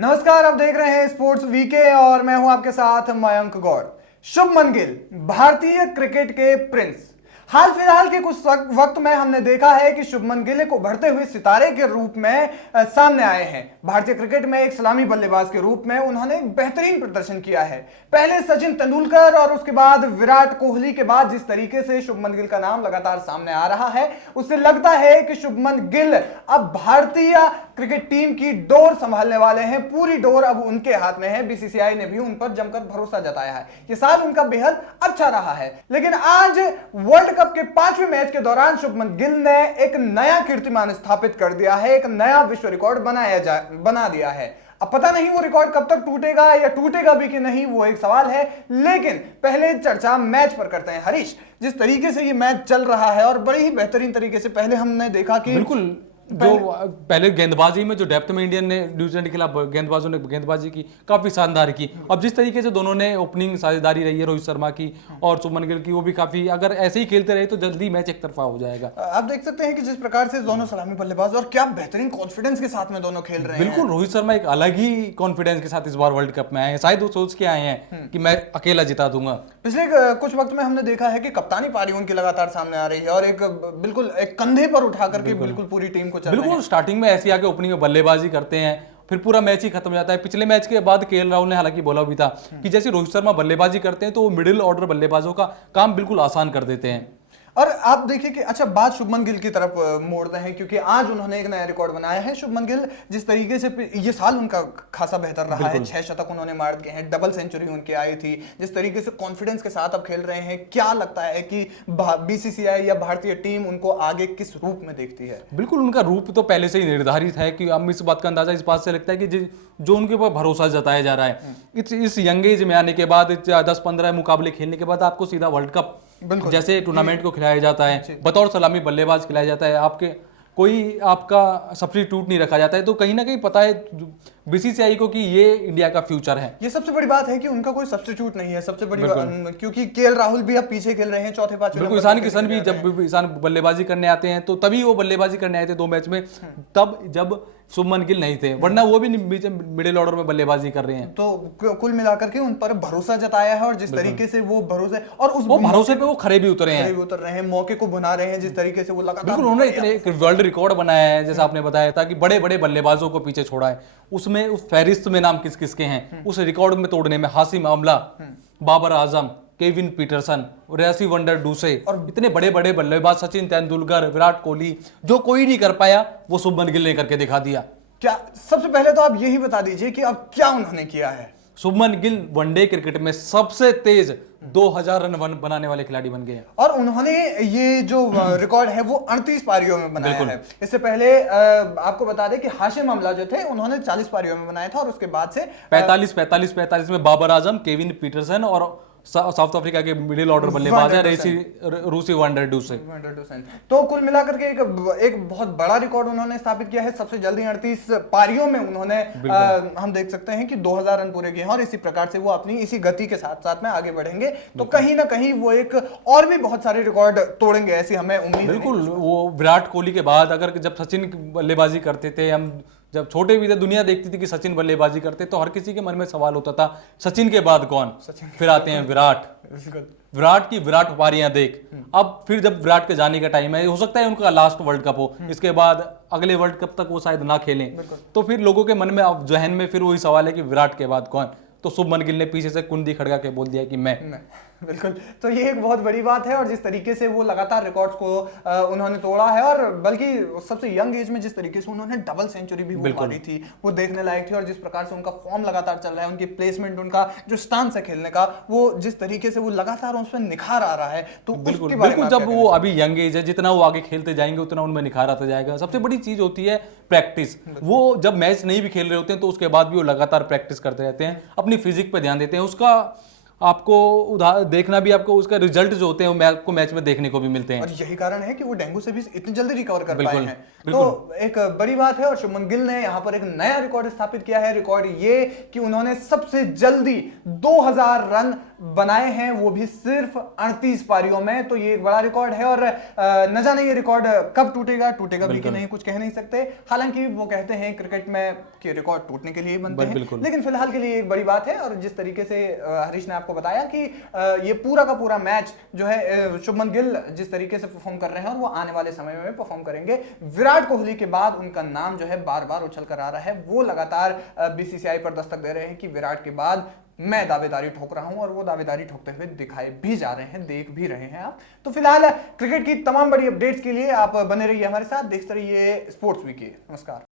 नमस्कार, आप देख रहे हैं स्पोर्ट्स वीके और मैं हूं आपके साथ मयंक गौड़। शुभमन गिल भारतीय क्रिकेट के प्रिंस। हाल फिलहाल के कुछ वक्त में हमने देखा है कि शुभमन गिल को बढ़ते हुए सितारे के रूप में सामने आए हैं। भारतीय क्रिकेट में एक सलामी बल्लेबाज के रूप में उन्होंने एक बेहतरीन प्रदर्शन किया है। पहले सचिन तेंदुलकर और उसके बाद विराट कोहली के बाद जिस तरीके से शुभमन गिल का नाम लगातार सामने आ रहा है, उससे लगता है कि शुभमन गिल अब भारतीय क्रिकेट टीम की डोर संभालने वाले हैं। पूरी डोर अब उनके हाथ में है। बीसीसीआई ने भी उन पर जमकर भरोसा जताया है। ये साल उनका बेहद अच्छा रहा है, लेकिन आज वर्ल्ड कप के 5वें मैच के दौरान शुभमन गिल ने एक नया कीर्तिमान स्थापित कर दिया है, एक नया विश्व रिकॉर्ड बना दिया है। अब पता नहीं वो रिकॉर्ड कब तक टूटेगा या टूटेगा भी कि नहीं, वो एक सवाल है। लेकिन पहले चर्चा मैच पर करते हैं। हरीश, जिस तरीके से ये मैच चल रहा है और बड़ी ही बेहतरीन तरीके से पहले हमने देखा कि बिल्कुल जो पहले गेंदबाजी में जो डेप्थ में इंडियन ने न्यूजीलैंड के खिलाफ गेंदबाजों ने गेंदबाजी की काफी शानदार की। अब जिस तरीके से दोनों ने ओपनिंग साझेदारी रही है रोहित शर्मा की और शुभमन गिल की, वो भी काफी, अगर ऐसे ही खेलते रहे तो जल्दी मैच एक तरफा हो जाएगा। आप देख सकते हैं कि जिस प्रकार से दोनों सलामी बल्लेबाज और क्या बेहतरीन कॉन्फिडेंस के साथ में दोनों खेल रहे हैं। बिल्कुल, रोहित शर्मा एक अलग ही कॉन्फिडेंस के साथ इस बार वर्ल्ड कप में आए हैं। शायद वो सोच के आए हैं कि मैं अकेला जिता दूंगा। पिछले कुछ वक्त में हमने देखा है कि कप्तानी पारी उनकी लगातार सामने आ रही है और एक बिल्कुल एक कंधे पर उठा करके बिल्कुल पूरी टीम को चल रहे हैं। बिल्कुल, स्टार्टिंग में ऐसी आके ओपनिंग में बल्लेबाजी करते हैं, फिर पूरा मैच ही खत्म हो जाता है। पिछले मैच के बाद केएल राहुल ने हालांकि बोला भी था कि जैसे रोहित शर्मा बल्लेबाजी करते हैं तो वो मिडिल ऑर्डर बल्लेबाजों का काम बिल्कुल आसान कर देते हैं। और आप देखिए कि अच्छा, बात शुभमन गिल की तरफ मोड़ते हैं, क्योंकि आज उन्होंने एक नया रिकॉर्ड बनाया है। शुभमन गिल जिस तरीके से ये साल उनका खासा बेहतर रहा है, 6 शतक उन्होंने मार दिए हैं, डबल सेंचुरी उनकी आई थी। जिस तरीके से कॉन्फिडेंस के साथ अब खेल रहे हैं, क्या लगता है कि बीसीसीआई या भारतीय टीम उनको आगे किस रूप में देखती है? बिल्कुल, उनका रूप तो पहले से ही निर्धारित है कि हम इस बात का अंदाजा इस बात से लगता है कि जो उनके ऊपर भरोसा जताया जा रहा है इस यंग एज में आने के बाद, 10-15 मुकाबले खेलने के बाद आपको सीधा वर्ल्ड कप जैसे टूर्नामेंट को खिलाया जाता है, बतौर सलामी बल्लेबाज खिलाया जाता है, आपका सब्स्टिट्यूट नहीं रखा जाता है, तो कहीं ना कहीं पता है बीसीसीआई को कि ये इंडिया का फ्यूचर है। ये सबसे बड़ी बात है कि उनका कोई सब्स्टिट्यूट नहीं है। सबसे बड़ी क्योंकि केएल राहुल भी अब पीछे खेल रहे हैं, चौथे पांचवें। बिल्कुल, ईशान किशन भी जब ईशान बल्लेबाजी करने आते हैं तो तभी वो बल्लेबाजी करने आए थे 2 मैच में, तब जब शुभमन गिल नहीं थे, वरना वो भी मिडिल ऑर्डर में बल्लेबाजी कर रहे हैं। तो कुल मिलाकर के उन पर भरोसा जताया है और जिस तरीके से वो भरोसे और उस भरोसे पे वो खरे भी उतर रहे हैं, मौके को भुना रहे हैं, जिस तरीके से वो लगातार। बिल्कुल, उन्होंने इतने वर्ल्ड रिकॉर्ड बनाया है जैसा आपने बताया था कि बड़े बड़े बल्लेबाजों को पीछे छोड़ा है। उसमें उस फहरिस्त में नाम किस किस के हैं, उस रिकॉर्ड में तोड़ने में हाशिम अमला, बाबर आजम, केविन पीटरसन, रेसी वंडर डूसे और इतने बड़े बड़े बल्लेबाज, सचिन तेंदुलकर, विराट कोहली, जो कोई नहीं कर पाया वो शुभमन गिल ने करके दिखा दिया। क्या सबसे पहले तो आप यही बता दीजिए कि अब क्या उन्होंने किया है? शुभमन गिल वनडे क्रिकेट में सबसे तेज 2000 रन बनाने वाले खिलाड़ी बन गए हैं और उन्होंने ये जो रिकॉर्ड है वो 38 पारियों में बनाया है। इससे पहले आपको बता दें कि हाशिम अमला जो थे उन्होंने 40 पारियों में बनाया था और उसके बाद से 45 में बाबर आजम, केविन पीटरसन और साउथ अफ्रीका के मिडिल ऑर्डर बल्लेबाज है रूसी वंडर डूसे। तो कुल मिलाकर के एक बहुत बड़ा रिकॉर्ड उन्होंने स्थापित किया है। सबसे जल्दी 38 पारियों में उन्होंने हम देख सकते हैं कि 2000 रन पूरे किए हैं और इसी प्रकार से वो अपनी इसी गति के साथ साथ में आगे बढ़ेंगे तो कहीं ना कहीं वो एक और भी बहुत सारे रिकॉर्ड तोड़ेंगे, ऐसी हमें उम्मीद है। बिल्कुल, वो विराट कोहली के बाद, अगर जब सचिन बल्लेबाजी करते थे, हम जब छोटे भी थे, दुनिया देखती थी कि सचिन बल्लेबाजी करते, तो हर किसी के मन में सवाल होता था सचिन के बाद कौन? फिर आते हैं विराट की विराट पारियां देख। अब फिर जब विराट के जाने का टाइम है, हो सकता है उनका लास्ट वर्ल्ड कप हो, इसके बाद अगले वर्ल्ड कप तक वो शायद ना खेलें, तो फिर लोगों के मन में, अब जहन में फिर वही सवाल है कि विराट के बाद कौन? तो शुभमन गिल ने पीछे से कुंडी खड़का के बोल दिया कि मैं। बिल्कुल, तो ये एक बहुत बड़ी बात है और जिस तरीके से वो लगातार रिकॉर्ड्स को उन्होंने तोड़ा है और बल्कि सबसे यंग एज में जिस तरीके से उन्होंने डबल सेंचुरी भी मारी थी, वो देखने लायक थी। और जिस प्रकार से उनका फॉर्म लगातार चल रहा है, उनकी प्लेसमेंट, उनका जो स्टांस है खेलने का, वो जिस तरीके से वो लगातार उस पर निखार आ रहा है, तो बिल्कुल जब वो अभी यंग एज है, जितना वो आगे खेलते जाएंगे उतना उनमें निखार आता जाएगा। सबसे बड़ी चीज होती है प्रैक्टिस। वो जब मैच नहीं भी खेल रहे होते हैं तो उसके बाद भी वो लगातार प्रैक्टिस करते रहते हैं, अपनी फिजिक पे ध्यान देते हैं, आपको देखना भी, आपको उसका रिजल्ट जो होते हैं आपको मैच में देखने को भी मिलते हैं। और यही कारण है कि वो डेंगू से भी इतनी जल्दी रिकवर कर पाए बिल्कुल, हैं। तो एक बड़ी बात है, और शुभमन गिल ने यहाँ पर एक नया रिकॉर्ड स्थापित किया है। रिकॉर्ड ये कि उन्होंने सबसे जल्दी 2000 रन बनाए हैं, वो भी सिर्फ 38 पारियों में। तो ये एक बड़ा रिकॉर्ड है, और न जाने ये रिकॉर्ड कब टूटेगा भी कि नहीं, कुछ कह नहीं सकते। हालांकि वो कहते हैं क्रिकेट में कि रिकॉर्ड टूटने के लिए बनते हैं, लेकिन फिलहाल के लिए एक बड़ी बात है। और जिस तरीके से हरीश ने आपको बताया कि ये पूरा का पूरा मैच जो है शुभमन गिल जिस तरीके से परफॉर्म कर रहे हैं, और वो आने वाले समय में परफॉर्म करेंगे। विराट कोहली के बाद उनका नाम जो है बार बार उछल कर आ रहा है। वो लगातार बीसीसीआई पर दस्तक दे रहे हैं कि विराट के बाद मैं दावेदारी ठोक रहा हूं, और वो दावेदारी ठोकते हुए दिखाई भी जा रहे हैं, देख भी रहे हैं आप। तो फिलहाल क्रिकेट की तमाम बड़ी अपडेट्स के लिए आप बने रहिए हमारे साथ, देखते रहिए स्पोर्ट्स वीक। नमस्कार।